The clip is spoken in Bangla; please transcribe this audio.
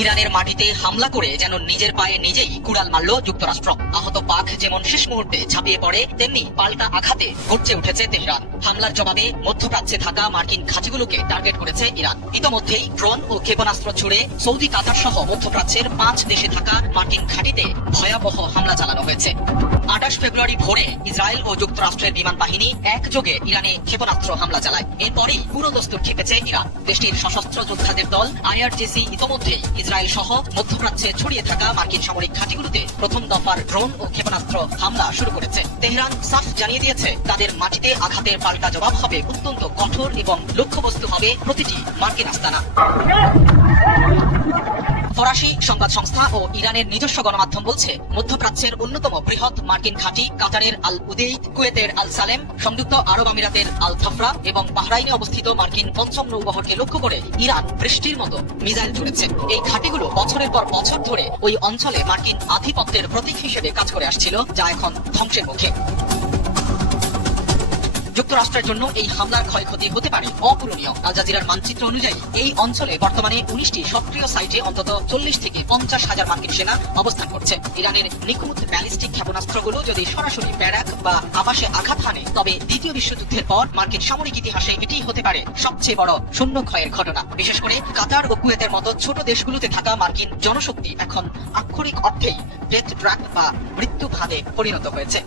ইরানের মাটিতে হামলা করে যেন নিজের পায়ে নিজেই কুড়াল মারল যুক্তরাষ্ট্র। আহত পাক যেমন শেষ মুহূর্তে ঝাঁপিয়ে পড়ে, তেমনি পাল্টা আঘাতে গর্জে উঠেছে তেহরান। হামলার জবাবে মধ্যপ্রাচ্যে থাকা মার্কিন ঘাঁটিগুলোকে টার্গেট করেছে ইরান। ইতোমধ্যেই ড্রোন ও ক্ষেপণাস্ত্র ছুড়ে সৌদি, কাতার সহ মধ্যপ্রাচ্যের 5 দেশে থাকা মার্কিন ঘাঁটিতে ভয়াবহ হামলা চালানো হয়েছে। 28 ফেব্রুয়ারি ভোরে ইসরায়েল ও যুক্তরাষ্ট্রের বিমান বাহিনী একযোগে ইরানে ক্ষেপণাস্ত্র হামলা চালায়। এরপরই পুরো দস্তুর খেপেছে ইরান। দেশটির সশস্ত্র যোদ্ধাদের দল IRGC ইতোমধ্যেই ইসরায়েল সহ মধ্যপ্রাচ্যে ছড়িয়ে থাকা মার্কিন সামরিক ঘাঁটিগুলোতে প্রথম দফার ড্রোন ও ক্ষেপণাস্ত্র হামলা শুরু করেছে। তেহরান সাফ জানিয়ে দিয়েছে, তাদের মাটিতে আঘাতের পাল্টা জবাব হবে অত্যন্ত কঠোর এবং লক্ষ্যবস্তু হবে প্রতিটি মার্কিন আস্তানা। ফরাসি সংবাদ সংস্থা ও ইরানের নিজস্ব গণমাধ্যম বলছে, মধ্যপ্রাচ্যের অন্যতম বৃহৎ মার্কিন ঘাঁটি কাতারের আল উদেইদ, কুয়েতের আল সালেম, সংযুক্ত আরব আমিরাতের আল থাফরা এবং বাহরাইনে অবস্থিত মার্কিন পঞ্চম নৌবহরকে লক্ষ্য করে ইরান বৃষ্টির মতো মিসাইল ছুড়েছে। এই ঘাঁটিগুলো বছরের পর বছর ধরে ওই অঞ্চলে মার্কিন আধিপত্যের প্রতীক হিসেবে কাজ করে আসছিল, যা এখন ধ্বংসের মুখে। যুক্তরাষ্ট্রের জন্য এই হামলার ক্ষয়ক্ষতি হতে পারে অপূরণীয়। আল জাজিরার মানচিত্র অনুযায়ী এই অঞ্চলে বর্তমানে 19টি সক্রিয় সাইটে অন্তত 40 থেকে 50 হাজার মার্কিন সেনা অবস্থান করছে। ইরানের নিখুঁত ব্যালিস্টিক ক্ষেপণাস্ত্রগুলো যদি সরাসরি ব্যারাক বা আবাসে আঘাত হানে, তবে দ্বিতীয় বিশ্বযুদ্ধের পর মার্কিন সামরিক ইতিহাসে এটিই হতে পারে সবচেয়ে বড় শূন্য ক্ষয়ের ঘটনা। বিশেষ করে কাতার ও কুয়েতের মতো ছোট দেশগুলোতে থাকা মার্কিন জনশক্তি এখন আক্ষরিক অর্থেই ডেথ ট্র্যাপ বা মৃত্যু ফাঁদে পরিণত হয়েছে।